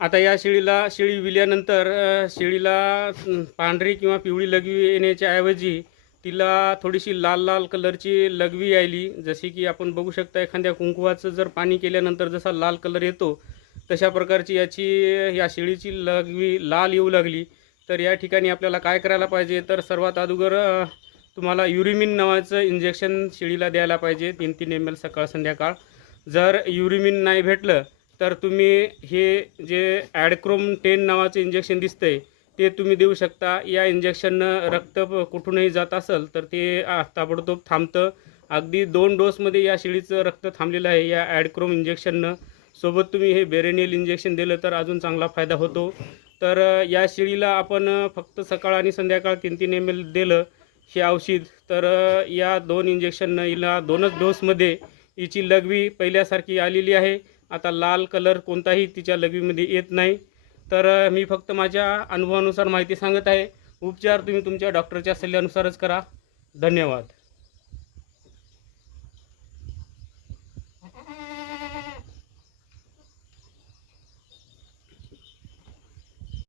आता या शेळी विल्यानंतर शेळीला पांढरी किंवा पिवळी लघवी येण्याच्या ऐवजी तिला थोडीशी लाल लाल कलरची लघवी यायली। जशी की आपण बघू शकता, एखाद्या कुंकवाचं जर पाणी केल्यानंतर जसा लाल कलर येतो तशा प्रकारची या शेळीची लघवी लाल येऊ लागली। तर या ठिकाणी आपल्याला काय करायला पाहिजे, तर सर्वात अगोदर तुम्हाला युरिमिन नावाचं इंजेक्शन शेळीला द्यायला पाहिजे, 3-3 ml सकाळ संध्याकाळ। जर युरिमिन नाही भेटलं तर तुम्ही हे जे ॲडक्रोम 10 नावाचं इंजेक्शन दिसतंय ते तुम्ही देऊ शकता। या इंजेक्शननं रक्त कुठूनही जात असेल तर ते ताबडतोब थांबतं। अगदी 2 डोसमध्ये या शेळीचं रक्त थांबलेलं आहे या ॲडक्रोम इंजेक्शननं। सोबत तुम्ही हे बेरेनियल इंजेक्शन दिलं तर अजून चांगला फायदा होतो। तर या शेळीला आपण फक्त सकाळ आणि संध्याकाळ 3-3 ml दिलं हे औषध, तर या 2 इंजेक्शननं हिला 2च डोसमध्ये हिची लघवी पहिल्यासारखी आलेली आहे। आता लाल कलर कोणताही तिच्या लघवीमध्ये येत नाही। तर मी फक्त माझ्या अनुभवानुसार माहिती सांगत आहे। उपचार तुम्ही तुमच्या डॉक्टरच्या सल्ल्यानुसारच करा। धन्यवाद।